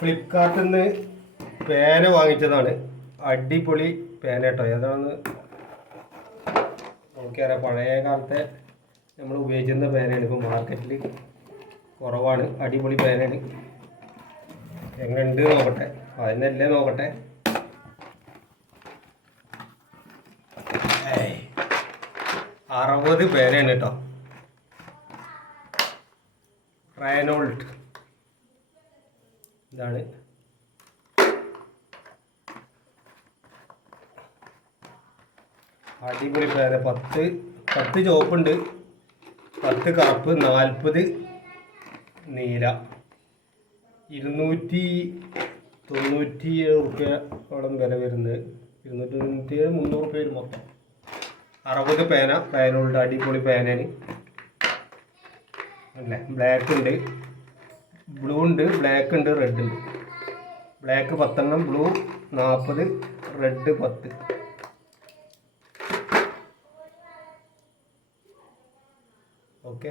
ഫ്ലിപ്കാർട്ടിൽ നിന്ന് പേന വാങ്ങിച്ചതാണ്. അടിപൊളി പേന കേട്ടോ. ഏതാണെന്ന് നമുക്കറിയാം. പഴയ കാലത്തെ നമ്മൾ ഉപയോഗിച്ചിരുന്ന പേനയാണ്. ഇപ്പോൾ മാർക്കറ്റിൽ കുറവാണ്. അടിപൊളി പേനയാണ്. എങ്ങനെയുണ്ട് നോക്കട്ടെ. അതിനല്ലേ നോക്കട്ടെ. 60 പേനയാണ് കേട്ടോ. റെയ്നോൾഡ് ഇതാണ്. അടിപൊളി പേന. 10 ചുവപ്പുണ്ട്, 10 കറുപ്പ്, 40 നീല. 297 റുപ്യോളം വില വരുന്നത്. 297, 300 റുപ്യ വരും മൊത്തം. 60 പേന. റെയ്നോൾഡ് അടിപൊളി പേനയാണ് അല്ലേ. ബ്ലാക്ക് ഉണ്ട്, ബ്ലൂ ഉണ്ട്, ബ്ലാക്ക് ഉണ്ട്, റെഡ് ഉണ്ട്. ബ്ലാക്ക് 10 എണ്ണം, ബ്ലൂ 40, റെഡ് 10. ഓക്കെ.